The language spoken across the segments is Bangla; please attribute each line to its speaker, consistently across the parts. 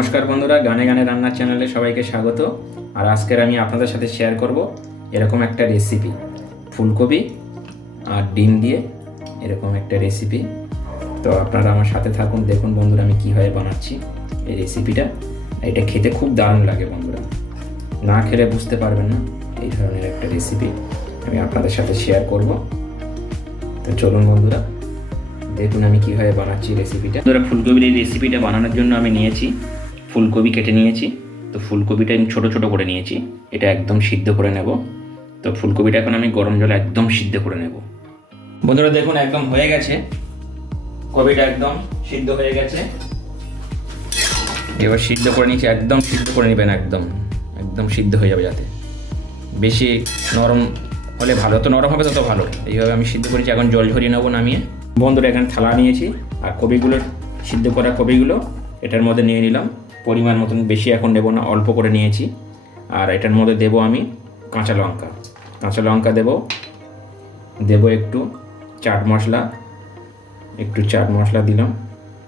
Speaker 1: নমস্কার বন্ধুরা, গানে গানে রান্নার চ্যানেলে সবাইকে স্বাগত। আর আজকের আমি আপনাদের সাথে শেয়ার করব এরকম একটা রেসিপি ফুলকপি আর ডিম দিয়ে এরকম একটা রেসিপি তো আপনারা আমার সাথে থাকুন, দেখুন বন্ধুরা আমি কীভাবে বানাচ্ছি এই রেসিপিটা এটা খেতে খুব দারুণ লাগে বন্ধুরা। না খেলে বুঝতে পারবেন না এই ধরনের একটা রেসিপি আমি আপনাদের সাথে শেয়ার করব। তো চলুন বন্ধুরা, দেখুন আমি কীভাবে বানাচ্ছি রেসিপিটা ধরো ফুলকপির এই রেসিপিটা বানানোর জন্য আমি নিয়েছি ফুলকপি কেটে নিয়েছি। তো ফুলকপিটা আমি ছোটো ছোটো করে নিয়েছি। এটা একদম সিদ্ধ করে নেব। তো ফুলকপিটা এখন আমি গরম জলে একদম সিদ্ধ করে নেব। বন্ধুরা দেখুন, একদম হয়ে গেছে। কপিটা একদম সিদ্ধ হয়ে গেছে। এবার সিদ্ধ করে নিয়েছি, একদম সিদ্ধ করে নেবেন একদম। একদম সিদ্ধ হয়ে যাবে যাতে। বেশি নরম হলে ভালো তো নরম হবে তত ভালো। এইভাবে আমি সিদ্ধ করেছি, এখন জল ঝরিয়ে নেব নামিয়ে। বন্ধুরা, এখানে থালা নিয়েছি। আর কপিগুলো, সিদ্ধ করা কপিগুলো, এটার মধ্যে নিয়ে নিলাম। পরিমাণ মতন বেশি এখন নেব না, অল্প করে নিয়েছি। আর এটার মধ্যে দেবো আমি কাঁচা লঙ্কা। কাঁচা লঙ্কা দেবো দেবো একটু চাট মশলা। একটু চাট মশলা দিলাম,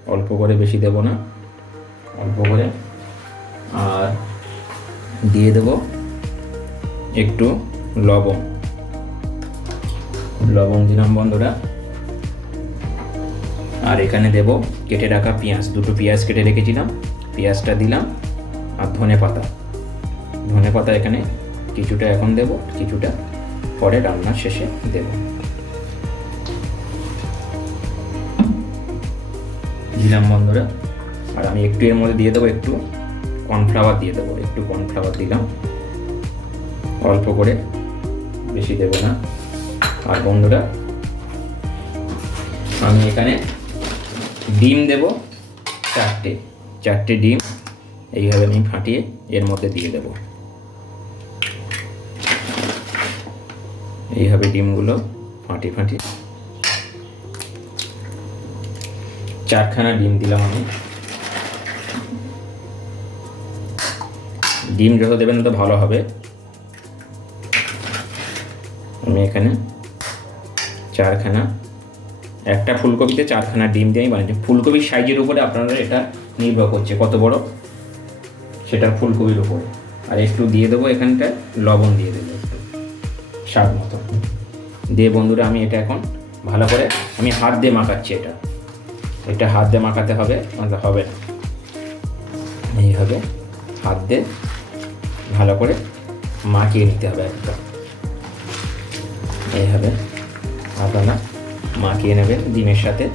Speaker 1: অল্প করে বেশি দেবো না, অল্প করে। আর দিয়ে দেবো একটু লবণ। লবণ দিলাম বন্ধুরা। আর এখানে দেব কেটে রাখা পেঁয়াজ, দুটো পেঁয়াজ কেটে রেখেছিলাম। পেঁয়াজটা দিলাম আর ধনে পাতা। ধনে পাতা এখানে কিছুটা এখন দেব, কিছুটা পরে রান্নার শেষে দেব। দিলাম বন্ধুরা, আর আমি একটু এর মধ্যে দিয়ে দেবো একটু কর্নফ্লাওয়ার দিয়ে দেবো। একটু কর্নফ্লাওয়ার দিলাম, অল্প করে, বেশি দেব না। আর বন্ধুরা, আমি এখানে ডিম দেব চারটে। চারটে ডিম এইভাবে আমি ফাটিয়ে এর মধ্যে দিয়ে দেব। এইভাবে ডিমগুলো ফাটি ফাটি। চারখানা ডিম দিলাম আমি। ডিম যত দেবেন তত ভালো হবে। আমি এখানে চারখানা একটা ফুলকপিতে চারখানা ডিম দিয়ে আমি বানিয়েছি। ফুলকপির সাইজের উপরে আপনাদের এটা নির্ভর করছে, কত বড়? সেটার ফুলকপির উপরে। আর একটু দিয়ে দেবো এখানটায়, লবণ দিয়ে দেবো একটু, স্বাদ মতো। দিয়ে বন্ধুরা, আমি এটা এখন ভালো করে, আমি হাত দিয়ে মাখাচ্ছি এটা। এটা হাত দিয়ে মাখাতে হবে হবে না। এইভাবে হাত দিয়ে ভালো করে মাখিয়ে নিতে হবে একদম এইভাবে আপনারা মাখিয়ে নেবেন ডিমের সাথে।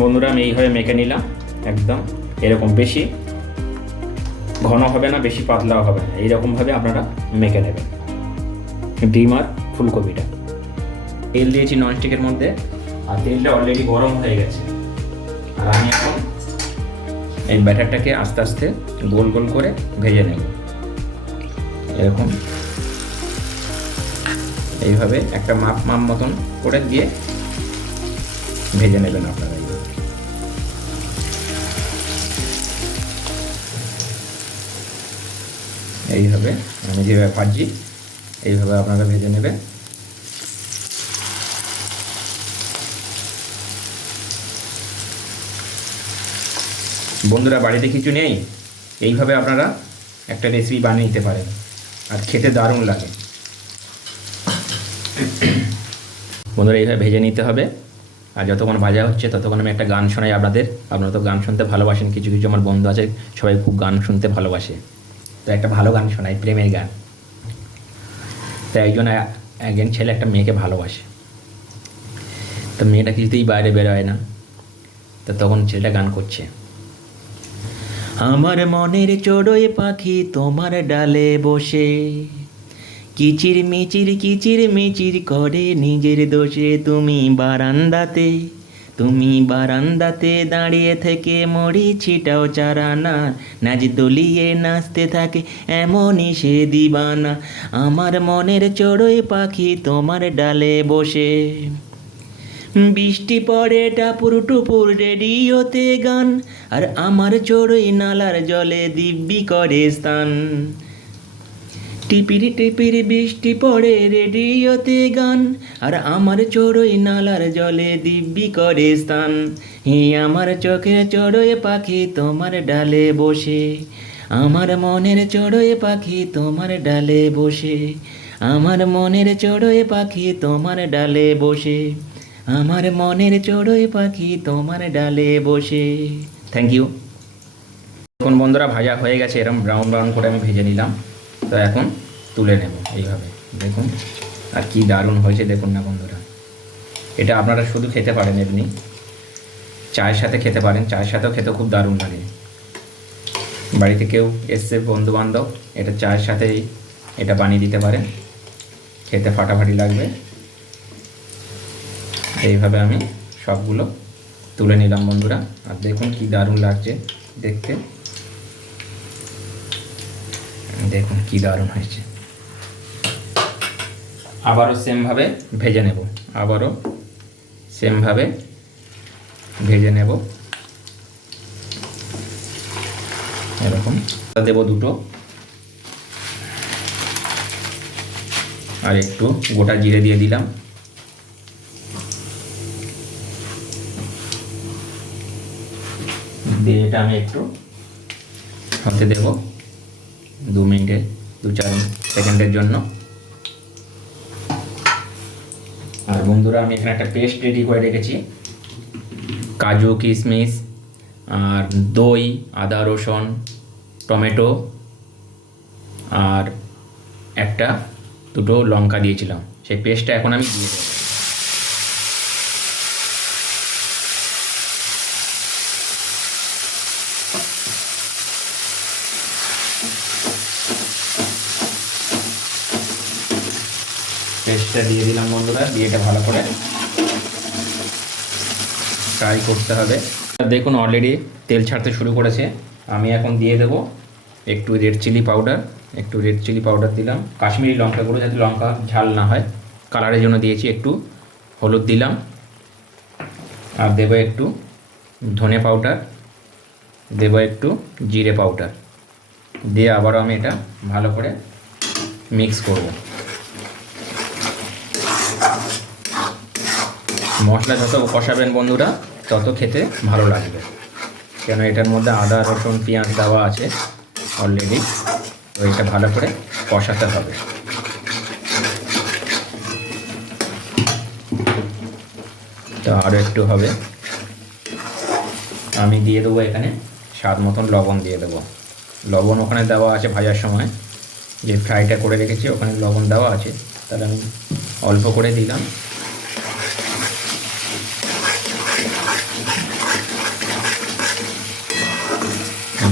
Speaker 1: বন্ধুরা, আমি এইভাবে মেখে নিলাম, একদম। এরকম বেশি ঘন হবে না, বেশি পাতলাও হবে না। এইরকমভাবে আপনারা মেখে নেবেন। ডিম আর ফুলকপিটা। তেল দিয়েছি ননস্টিকের মধ্যে। আর তেলটা অলরেডি গরম হয়ে গেছে। আর আমি এখন এই ব্যাটারটাকে আস্তে আস্তে গোল গোল করে ভেজে নেব। এরকম এইভাবে একটা মাপ মাপ মতন করে দিয়ে ভেজে নেবেন আপনারা। এইভাবে। আমি যেভাবে ভাজি এইভাবে আপনারা ভেজে নেবেন। বন্ধুরা, বাড়িতে কিছু নেই? এইভাবে আপনারা একটা রেসিপি বানিয়ে নিতে পারেন। আর খেতে দারুণ লাগে। বন্ধুরা, এইভাবে ভেজে নিতে হবে। আর যতক্ষণ ভাজা হচ্ছে, ততক্ষণ আমি একটা গান শোনাই আপনাদের। আপনারা তো গান শুনতে ভালোবাসেন, কিছু কিছু আমার বন্ধু আছে, সবাই খুব গান শুনতে ভালোবাসে। তো একটা ভালো গান শোনাই, প্রেমের গান। তো একজন একজন ছেলে একটা মেয়েকে ভালোবাসে। তো মেয়েটা কিছুতেই বাইরে বেরোয় না। তো তখন ছেলেটা গান করছে। আমার মনের চড়ই পাখি তোমার ডালে বসে। কিচির মিচির কিচির মিচির করে নিজের দোষে তুমি বারান্দাতে। তুমি বারান্দাতে দাঁড়িয়ে থেকে মরি ছিটাও চারানা। নাচ দলিয়ে নাচতে থাকে এমনই সে দিবানা। আমার মনের চড়ই পাখি তোমার ডালে বসে। বৃষ্টি পড়ে টাপুর টুপুর রেডিওতে গান। আর আমার চড়ই নালার জলে দিব্যি করে স্থান। টিপিরি টিপিরি বৃষ্টি পড়ে রেডিওতে গান। আর আমার চড়ই নালার জলে দিব্যি করে স্থান। হি আমার চোখে চড়োয় পাখি তোমার ডালে বসে। আমার মনের চড়োয় পাখি তোমার ডালে বসে। আমার মনের চড়োয় পাখি তোমার ডালে বসে। আমার মনের চড়োয় পাখি তোমার ডালে বসে। থ্যাংক ইউ এখন বন্ধুরা, ভাজা হয়ে গেছে। এরকম ব্রাউন ব্রাউন করে আমি ভেজে নিলাম। তো এখন তুলে নেব এইভাবে। দেখুন, আর কি দারুণ হয়েছে দেখুন না বন্ধুরা। এটা আপনারা শুধু খেতে পারেন এমনি। চায়ের সাথে খেতে পারেন, চায়ের সাথেও খেতে খুব দারুণ লাগে। বাড়িতে কেউ এসছে বন্ধু বান্ধব এটা চায়ের সাথেই এটা বানিয়ে দিতে পারেন। খেতে ফাটাফাটি লাগবে। এইভাবে আমি সবগুলো তুলে নিলাম বন্ধুরা। আর দেখুন কি দারুণ লাগছে দেখতে। দেখুন কি দারুণ হয়েছে। আবারও সেমভাবে ভেজে নেব। আবারও সেমভাবে ভেজে নেব। এরকম। দেব দুটো। আর একটু গোটা জিরে দিয়ে দিলাম। দিয়ে এটা আমি একটু হাতে দেব। দু মিনিটে, দু চার সেকেন্ডের জন্য। আর বন্ধুরা, আমি এখানে একটা পেস্ট রেডি করে রেখেছি। কাজু, কিশমিশ, আর দই, আদা, রসুন, টমেটো, আর একটা দুটো লঙ্কা দিয়েছিলাম। সেই পেস্টটা এখন আমি দিয়ে দেবো। পেস্টটা দিয়ে দিলাম বন্ধুরা, দিয়ে এটা ভালো করে ফ্রাই করতে হবে। দেখুন অলরেডি তেল ছাড়তে শুরু করেছে। আমি এখন দিয়ে দেব একটু রেড চিলি পাউডার একটু রেড চিলি পাউডার দিলাম। কাশ্মীরি লঙ্কা গুঁড়ো যাতে লঙ্কা ঝাল না হয় কালারের জন্য দিয়েছি একটু হলুদ দিলাম। আর দেবো একটু ধনে পাউডার দেবো একটু জিরে পাউডার দিয়ে আবারও আমি এটা ভালো করে মিক্স করব। মশলা যত কষাবেন বন্ধুরা, তত খেতে ভালো লাগবে। কেন এটার মধ্যে আদা, রসুন, পেঁয়াজ দেওয়া আছে অলরেডি তো এটা ভালো করে কষাতে হবে। তো আরও একটু হবে। আমি দিয়ে দেবো এখানে স্বাদ মতন লবণ দিয়ে দেবো। লবণ ওখানে দেওয়া আছে ভাজার সময়। যে ফ্রাইটা করে রেখেছি, ওখানে লবণ দেওয়া আছে। তাহলে আমি অল্প করে দিলাম।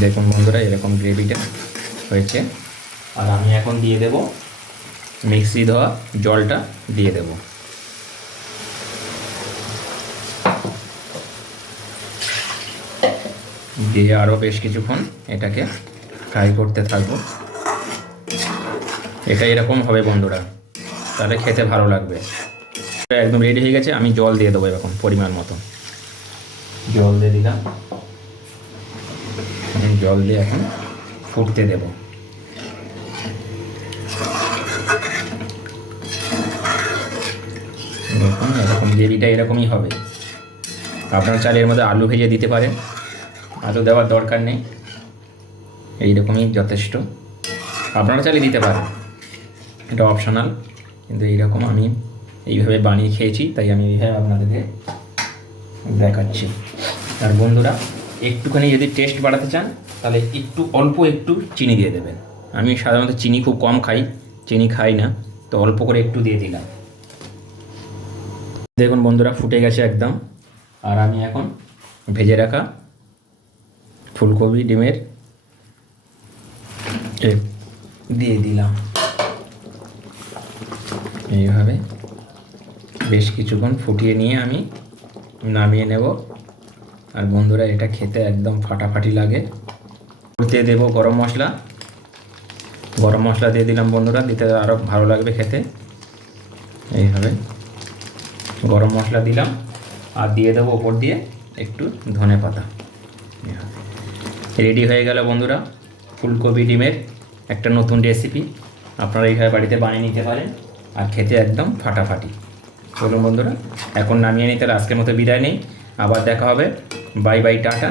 Speaker 1: দেখুন বন্ধুরা, এরকম গ্রেভিটা হয়েছে। আর আমি এখন দিয়ে দেব মিক্সি ধোয়া জলটা, দিয়ে দেব। দিয়ে আরও বেশ কিছুক্ষণ এটাকে ফ্রাই করতে থাকব। এটা এরকম হবে বন্ধুরা, তাহলে খেতে ভালো লাগবে। একদম রেডি হয়ে গেছে, আমি জল দিয়ে দেবো এরকম পরিমাণ মতো। জল দিয়ে দিলাম। জল দিয়ে এখন ফুটতে দেব। দেখুন, এরকম গ্রেভিটা এরকমই হবে। আপনার চালের এর মধ্যে আলু ভেজে দিতে পারেন। আলু দেওয়ার দরকার নেই। এইরকমই যথেষ্ট। আপনারা চাইলে দিতে পারেন। এটা অপশনাল কিন্তু এইরকম আমি এইভাবে বানিয়ে খেয়েছি, তাই আমি এইভাবে আপনাদেরকে দেখাচ্ছি। আর বন্ধুরা একটুখানি যদি টেস্ট বাড়াতে চান, তাহলে একটু অল্প একটু চিনি দিয়ে দেবেন। আমি সাধারণত চিনি খুব কম খাই, চিনি খাই না, তো অল্প করে একটু দিয়ে দিলাম। দেখুন বন্ধুরা, ফুটে গেছে একদম। আর আমি এখন ভেজে রাখা ফুলকপি, ডিমের দিয়ে দিলাম। এইভাবে বেশ কিছুক্ষণ ফুটিয়ে নিয়ে আমি নামিয়ে নেব। আর বন্ধুরা, এটা খেতে একদম ফাটাফাটি লাগে। দিয়ে দেব গরম মশলা। গরম মশলা দিয়ে দিলাম বন্ধুরা, দিতে আরও ভালো লাগবে খেতে। এইভাবে গরম মশলা দিলাম, আর দিয়ে দেবো ওপর দিয়ে একটু ধনে পাতা। রেডি হয়ে গেল বন্ধুরা, ফুলকপি ডিমের একটা নতুন রেসিপি আপনারা এইভাবে বাড়িতে বানিয়ে নিতে পারেন, আর খেতে একদম ফাটাফাটি। চলুন বন্ধুরা, এখন নামিয়ে নিতে আজকের মতো বিদায় নেই। আবার দেখা হবে বাই বাই টাটা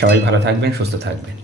Speaker 1: সবাই ভালো থাকবেন সুস্থ থাকবেন।